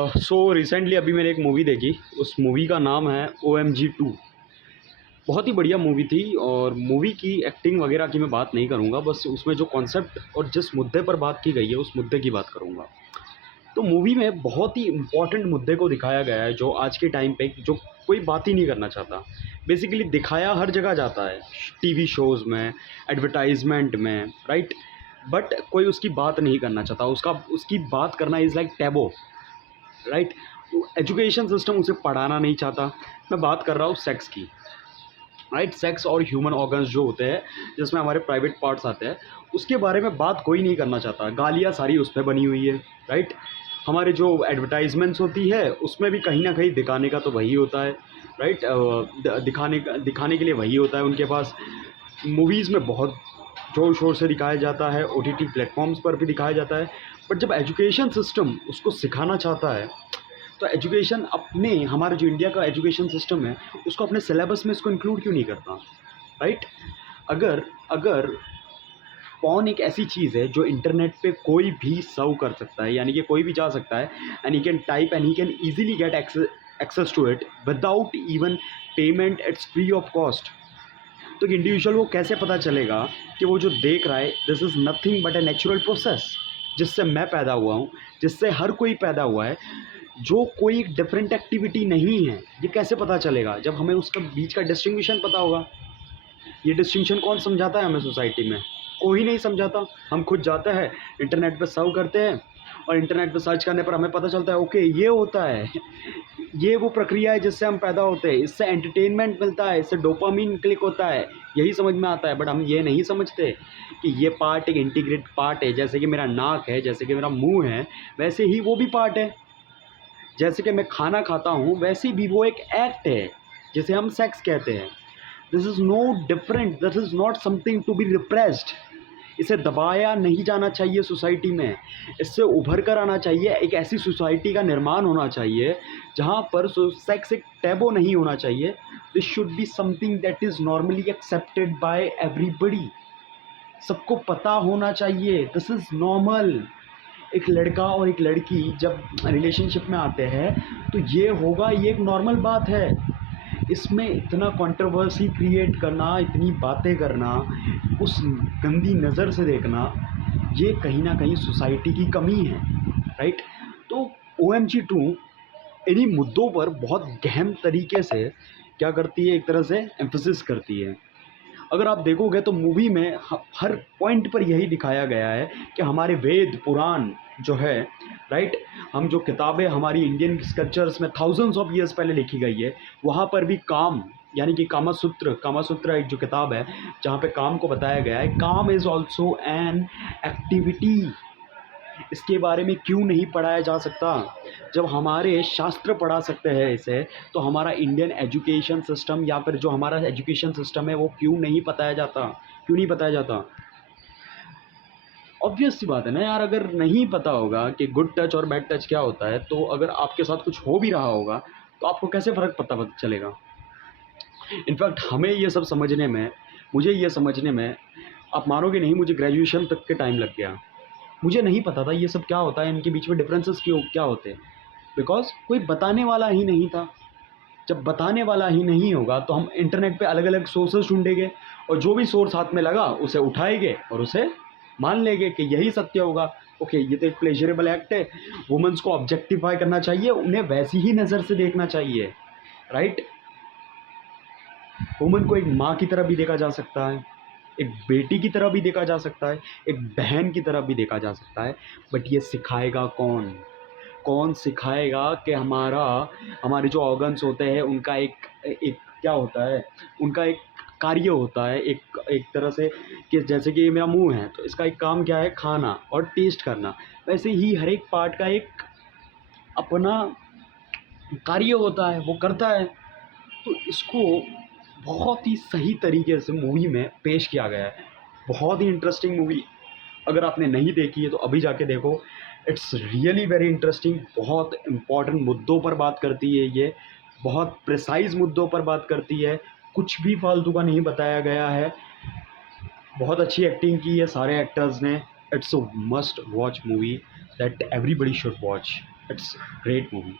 So recently अभी मैंने एक मूवी देखी। उस मूवी का नाम है OMG 2। बहुत ही बढ़िया मूवी थी। और मूवी की एक्टिंग वगैरह की मैं बात नहीं करूँगा, बस उसमें जो कॉन्सेप्ट और जिस मुद्दे पर बात की गई है उस मुद्दे की बात करूँगा। तो मूवी में बहुत ही इम्पोर्टेंट मुद्दे को दिखाया गया है जो आज के टाइम पे जो कोई बात ही नहीं करना चाहता। बेसिकली दिखाया हर जगह जाता है, टीवी शोज़ में, एडवर्टाइजमेंट में, राइट। बट कोई उसकी बात नहीं करना चाहता, उसकी बात करना इज़ लाइक टैबो, राइट। तो एजुकेशन सिस्टम उसे पढ़ाना नहीं चाहता। मैं बात कर रहा हूँ सेक्स की, राइट। सेक्स और ह्यूमन ऑर्गन्स जो होते हैं, जिसमें हमारे प्राइवेट पार्ट्स आते हैं, उसके बारे में बात कोई नहीं करना चाहता। गालियाँ सारी उस पर बनी हुई है, राइट। हमारे जो एडवर्टाइजमेंट्स होती है उसमें भी कहीं ना कहीं दिखाने का तो वही होता है, राइट। दिखाने के लिए वही होता है उनके पास। मूवीज़ में बहुत ज़ोर शोर से दिखाया जाता है, OTT प्लेटफॉर्म्स पर भी दिखाया जाता है। बट जब एजुकेशन सिस्टम उसको सिखाना चाहता है, तो एजुकेशन अपने हमारा जो इंडिया का एजुकेशन सिस्टम है उसको अपने सिलेबस में इसको इंक्लूड क्यों नहीं करता, राइट। अगर अगर पॉर्न एक ऐसी चीज़ है जो इंटरनेट पे कोई भी सर्व कर सकता है, यानी कि कोई भी जा सकता है and he can type and he can easily get access to it without even payment, it's free of cost. तो एक इंडिविजुअल को कैसे पता चलेगा कि वो जो देख रहा है this is nothing but a natural process, जिससे मैं पैदा हुआ हूँ, जिससे हर कोई पैदा हुआ है, जो कोई डिफरेंट एक्टिविटी नहीं है। ये कैसे पता चलेगा जब हमें उसका बीच का डिस्टिंग्विशन पता होगा। ये डिस्टिंक्शन कौन समझाता है हमें सोसाइटी में? कोई नहीं समझाता। हम खुद जाते हैं, इंटरनेट पे सर्व करते हैं और इंटरनेट पे सर्च करने पर हमें पता चलता है ओके ये होता है, ये वो प्रक्रिया है जिससे हम पैदा होते हैं, इससे एंटरटेनमेंट मिलता है, इससे डोपामिन क्लिक होता है, यही समझ में आता है। बट हम ये नहीं समझते कि ये पार्ट एक इंटीग्रेट पार्ट है। जैसे कि मेरा नाक है, जैसे कि मेरा मुंह है, वैसे ही वो भी पार्ट है। जैसे कि मैं खाना खाता हूँ, वैसे भी वो एक एक्ट है जिसे हम सेक्स कहते हैं। This is no different, this is not something to be repressed. इसे दबाया नहीं जाना चाहिए सोसाइटी में, इससे उभर कर आना चाहिए। एक ऐसी सोसाइटी का निर्माण होना चाहिए जहाँ पर सेक्स एक टैबू नहीं होना चाहिए। This should be something that is normally accepted by everybody. सबको पता होना चाहिए दिस इज़ नॉर्मल। एक लड़का और एक लड़की जब रिलेशनशिप में आते हैं तो ये होगा, ये एक नॉर्मल बात है। इसमें इतना कंट्रोवर्सी क्रिएट करना, इतनी बातें करना, उस गंदी नज़र से देखना, ये कहीं ना कहीं सोसाइटी की कमी है, राइट। तो OMG 2 इन्हीं मुद्दों पर बहुत गहन तरीके से क्या करती है, एक तरह से एम्फसिस करती है। अगर आप देखोगे तो मूवी में हर पॉइंट पर यही दिखाया गया है कि हमारे वेद पुराण जो है, राइट, हम जो किताबें हमारी इंडियन स्कल्पचर्स में थाउजेंड्स ऑफ ईयर्स पहले लिखी गई है, वहाँ पर भी काम, यानी कि कामासूत्र एक जो किताब है जहाँ पे काम को बताया गया है। काम इज़ ऑल्सो एन एक्टिविटी। इसके बारे में क्यों नहीं पढ़ाया जा सकता? जब हमारे शास्त्र पढ़ा सकते हैं इसे, तो हमारा इंडियन एजुकेशन सिस्टम या फिर जो हमारा एजुकेशन सिस्टम है वो क्यों नहीं बताया जाता? क्यों नहीं बताया जाता? ऑब्वियस सी बात है ना यार। अगर नहीं पता होगा कि गुड टच और बैड टच क्या होता है, तो अगर आपके साथ कुछ हो भी रहा होगा तो आपको कैसे फ़र्क पता चलेगा? इनफैक्ट हमें ये सब समझने में, मुझे ये समझने में, आप मानोगे नहीं, मुझे ग्रेजुएशन तक के टाइम लग गया। मुझे नहीं पता था ये सब क्या होता है, इनके बीच में डिफरेंसेस क्यों क्या होते हैं, बिकॉज कोई बताने वाला ही नहीं था। जब बताने वाला ही नहीं होगा तो हम इंटरनेट पे अलग अलग सोर्सेज ढूंढेंगे और जो भी सोर्स हाथ में लगा उसे उठाएंगे और उसे मान लेंगे कि यही सत्य होगा। ओके, ये तो एक प्लेजरेबल एक्ट है, वुमेन्स को ऑब्जेक्टिफाई करना चाहिए, उन्हें वैसी ही नज़र से देखना चाहिए, राइट। वुमन को एक माँ की तरह भी देखा जा सकता है, एक बेटी की तरह भी देखा जा सकता है, एक बहन की तरह भी देखा जा सकता है। बट ये सिखाएगा कौन? कौन सिखाएगा कि हमारे जो ऑर्गन्स होते हैं उनका एक एक क्या होता है, उनका एक कार्य होता है, एक एक तरह से, कि जैसे कि ये मेरा मुंह है तो इसका एक काम क्या है, खाना और टेस्ट करना। वैसे ही हर एक पार्ट का एक अपना कार्य होता है, वो करता है। तो इसको बहुत ही सही तरीके से मूवी में पेश किया गया है। बहुत ही इंटरेस्टिंग मूवी। अगर आपने नहीं देखी है तो अभी जाके देखो। It's really very interesting. बहुत इम्पॉर्टेंट मुद्दों पर बात करती है ये, बहुत प्रिसाइज मुद्दों पर बात करती है, कुछ भी फालतू का नहीं बताया गया है। बहुत अच्छी एक्टिंग की है सारे एक्टर्स ने। It's a must watch movie that everybody should watch. It's great movie.